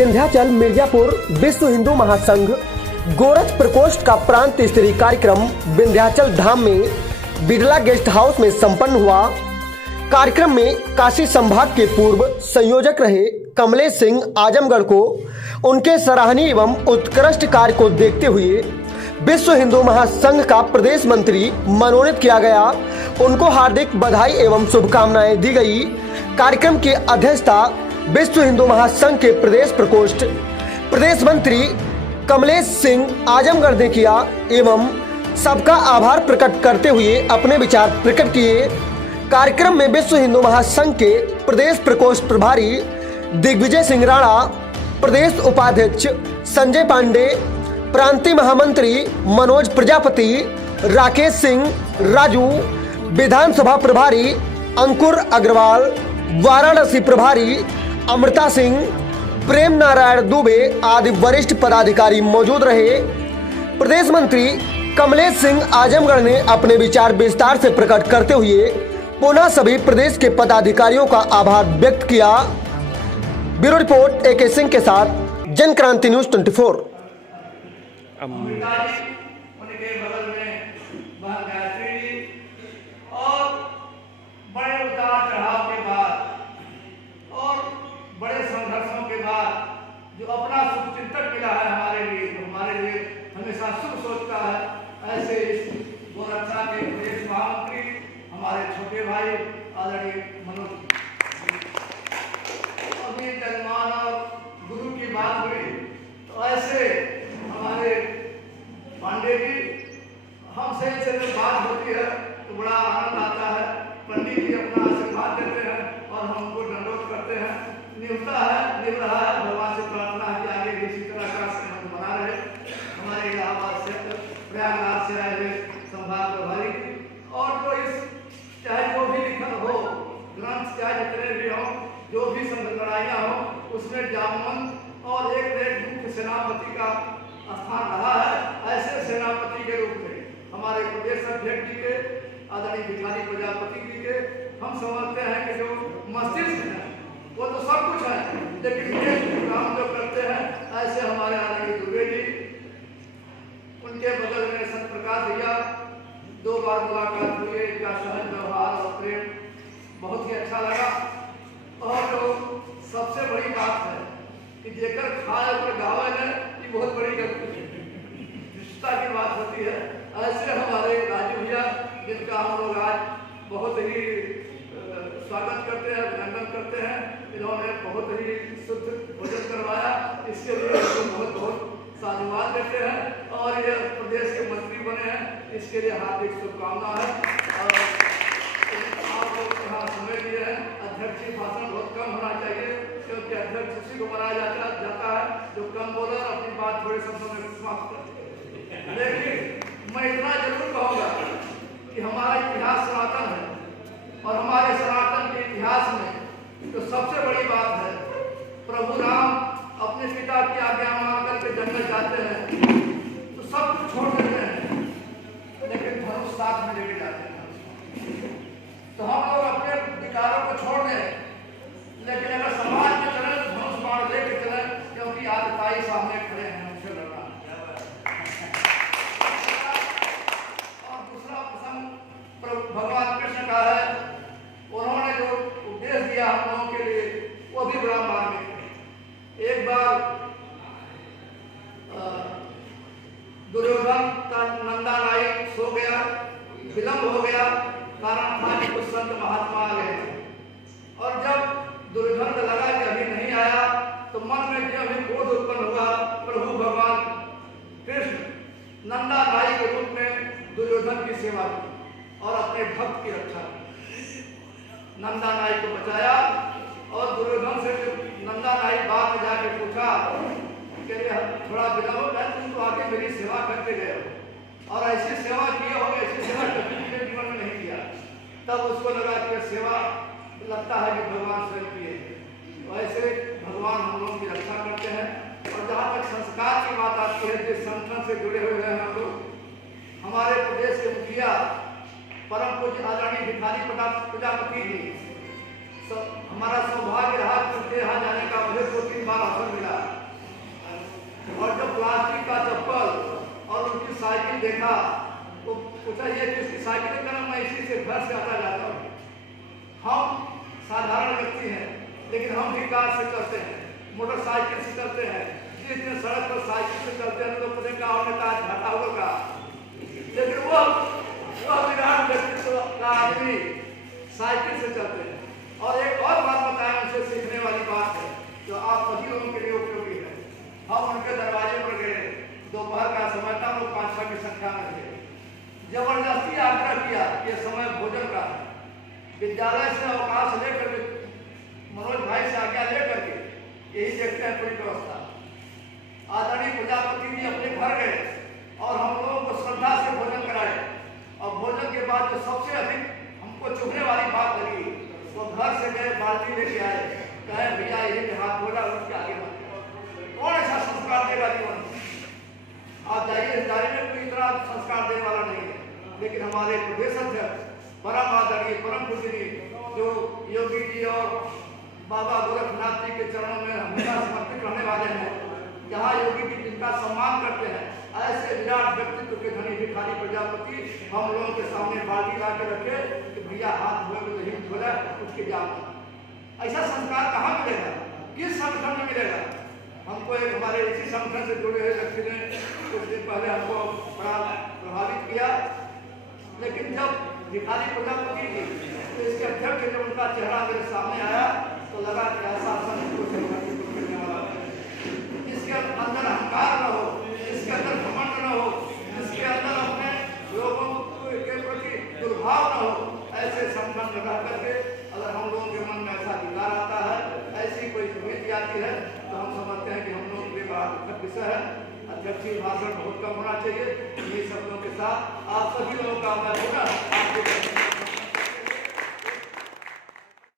विंध्याचल मिर्जापुर विश्व हिंदू महासंघ गोरख प्रकोष्ठ का प्रांत स्तरीय कार्यक्रम विंध्याचल धाम में बिरला गेस्ट हाउस में संपन्न हुआ। कार्यक्रम में काशी संभाग के पूर्व संयोजक रहे कमलेश सिंह आजमगढ़ को उनके सराहनीय एवं उत्कृष्ट कार्य को देखते हुए विश्व हिंदू महासंघ का प्रदेश मंत्री मनोनीत किया गया। उनको हार्दिक बधाई एवं शुभकामनाएं दी गई। कार्यक्रम की अध्यक्षता विश्व हिंदू महासंघ के प्रदेश प्रकोष्ठ प्रदेश मंत्री कमलेश सिंह आजमगढ़ ने किया एवं सबका आभार प्रकट करते हुए अपने विचार प्रकट किए। कार्यक्रम में विश्व हिंदू महासंघ के प्रदेश प्रकोष्ठ प्रभारी दिग्विजय सिंह राणा, प्रदेश उपाध्यक्ष संजय पांडे, प्रांतीय महामंत्री मनोज प्रजापति, राकेश सिंह राजू, विधानसभा प्रभारी अंकुर अग्रवाल, वाराणसी प्रभारी अमृता सिंह, प्रेम नारायण दुबे आदि वरिष्ठ पदाधिकारी मौजूद रहे। प्रदेश मंत्री कमलेश सिंह आजमगढ़ ने अपने विचार विस्तार से प्रकट करते हुए पुनः सभी प्रदेश के पदाधिकारियों का आभार व्यक्त किया। ब्यूरो रिपोर्ट AK सिंह के साथ जनक्रांति न्यूज 24। बड़े संघर्षों के बाद जो अपना शुभ चिंतक मिला है हमारे लिए हमेशा शुभ सोचता है। ऐसे इस गोरक्षा के प्रदेश महामंत्री हमारे छोटे भाई आदरणीय मनोज, अभी जजमान और गुरु की बात हुई तो ऐसे हमारे पांडे जी हमसे जब बात होती है तो बड़ा आनंद आता है। पंडित जी अपना आशीर्वाद देते हैं और हमको दंडोत करते हैं। निभता है, निभ रहा है। भगवान से प्रार्थना है कि आगे भी इसी तरह का संबंध बना रहे। हमारे इलाहाबाद से प्रयागराज से आए हुए संभाग प्रभारी और जो इस चाहे जो भी लिखा हो ग्रंथ, चाहे जितने भी हो, जो भी लड़ाइयाँ हो, उसमें जामवंत और एक मुख्य सेनापति का स्थान रहा है। ऐसे सेनापति के रूप में हमारे प्रदेश अध्यक्ष जी के आदरणीय भिखारी प्रजापति जी के हम समझते हैं कि जो मस्तिष्क है वो तो सब कुछ है, लेकिन ये काम जो करते हैं ऐसे हमारे आदरणीय दुबे जी, उनके बगल में सत्यप्रकाश भैया, 2 बार मुलाकात हुई। इनका सहज व्यवहार और प्रेम बहुत ही अच्छा लगा। और जो सबसे बड़ी बात है कि जेकर खाए और गावे ने ये बहुत बड़ी विशिष्टता की बात होती है। ऐसे हमारे राजू भैया, जिनका हम लोग आज बहुत ही स्वागत करते हैं, अभिनंदन करते हैं। इन्होंने बहुत ही शुद्ध भोजन करवाया, इसके लिए इनको बहुत बहुत साधुवाद देते हैं। और ये प्रदेश के मंत्री बने हैं, इसके लिए हार्दिक शुभकामना है। और आप लोग यहाँ समय दिए हैं। अध्यक्ष जी भाषण बहुत कम होना चाहिए, क्योंकि अध्यक्ष उसी को बनाया जाता है जो कम बोले और अपनी बात थोड़े शब्दों में समाप्त करते। लेकिन मैं इतना जरूर कहूँगा कि हमारा इतिहास सनातन है और हमारे सनातन के इतिहास में तो सबसे बड़ी बात है, प्रभु राम अपने पिता की आज्ञा मान करके जंगल जाते हैं तो सब कुछ छोड़ देते हैं, लेकिन धनुष साथ में लेके जाते हैं। तो हम लोग अपने विचारों को छोड़ दें, लेकिन अगर समाज में चले तो धनुष बाण लेके चले, क्योंकि आज ताई सामने खड़े हैं, हमसे लड़ना। और दूसरा प्रसंग भगवान कृष्ण का है। उन्होंने जो उपदेश दिया हम लोगों के लिए वो भी बड़ा मार्मिक है। एक बार दुर्योधन का नंदा नायक सो गया, विलंब हो गया, कारण था कि कुछ संत महात्मा आ गए। और जब दुर्योधन को लगा कि अभी नहीं आया तो मन में जो भी क्रोध उत्पन्न हुआ, प्रभु भगवान कृष्ण नंदा नाई के रूप में दुर्योधन की सेवा की और अपने भक्त की रक्षा की। नंदा नाई को बचाया और दुर्योधन से नंदा नाई बाद में जाके पूछा कि थोड़ा विलंब है, तुम तो आगे मेरी सेवा करते गए हो और ऐसी सेवा किए हो, ऐसी सेवा कभी मेरे जीवन में नहीं किया। तब उसको लगा कि सेवा लगता है कि भगवान स्वयं किए। तो ऐसे भगवान हम लोगों की रक्षा करते हैं। और जहाँ तक संस्कार की बात आती है, जिस संगठन से जुड़े हुए हैं हम लोग, हमारे प्रदेश के मुखिया परम पूज्य आदरणीय भिखारी प्रजापति जी, हमारा सौभाग्य रहा कि यहाँ जाने का मुझे 2-3 बार अवसर मिला। देखा तो पूछा ये किसकी साइकिल का नाम, मैं इसी से घर से आता जाता हूँ। हम साधारण व्यक्ति हैं, लेकिन हम भी कार से चलते हैं, मोटरसाइकिल से चलते हैं। जिस दिन सड़क पर साइकिल से चलते हैं तो पता का और घाटा होगा, लेकिन वो विराट व्यक्तित्व का आदमी साइकिल से चलते हैं। और एक और बात बताएं, उनसे सीखने वाली बात है जो आप सभी लोगों के लिए उपयोगी है। हम उनके दरवाजे पर गए, दोपहर का समय था, वो 5-6 की संख्या में थे। जबरदस्ती आग्रह किया ये समय भोजन का है। विद्यालय से अवकाश लेकर मनोज भाई से आज्ञा लेकर के यही देखते हैं पूरी व्यवस्था। आदरणीय प्रजापति जी अपने घर गए और हम लोगों को श्रद्धा से भोजन कराए। और भोजन के बाद जो सबसे अधिक हमको चुभने वाली बात लगी, वो घर से गए बाल्टी लेके आए, कहे भैया यही में हाथ धोला, उसके आगे मत। कौन ऐसा संस्कार देगा जीवन? आप जाइए इस दायरे में, कोई इतना संस्कार देने वाला नहीं है। लेकिन हमारे प्रदेश अध्यक्ष परम आदरणीय परम पूजनीय जो योगी जी और बाबा गोरखनाथ जी के चरणों में हमेशा समर्पित रहने वाले हैं, जहाँ योगी जी जिनका सम्मान करते हैं, ऐसे विराट व्यक्तित्व के धनी भिखारी प्रजापति हम लोगों के सामने बाल्टी ला के रखे कि भैया हाथ धोए तो नहीं धोला, उसके जान। ऐसा संस्कार कहाँ मिलेगा, किस संगठन में मिलेगा? हमको एक हमारे इसी संगठन से जुड़े हुए व्यक्ति ने कुछ दिन पहले हमको बड़ा प्रभावित किया। लेकिन जब भिखारी प्रजापति जी तो इसके अध्यक्ष जब उनका चेहरा मेरे सामने आया तो लगा कि ऐसा करने वाला जिसके अंदर अहंकार न हो, जिसके अंदर घमंड न हो, जिसके अंदर अपने लोगों के प्रति दुर्भाव न हो, ऐसे संगठन लगा करके अगर हम लोगों के मन में ऐसा विचार आता है, ऐसी कोई समिति आती है, तो हम समझते हैं कि हम लोग के बड़ा दुखद विषय है। अध्यक्ष जी भाषण बहुत कम होना चाहिए। इन्हीं शब्दों के साथ आप सभी लोगों का मैं पुनः आपको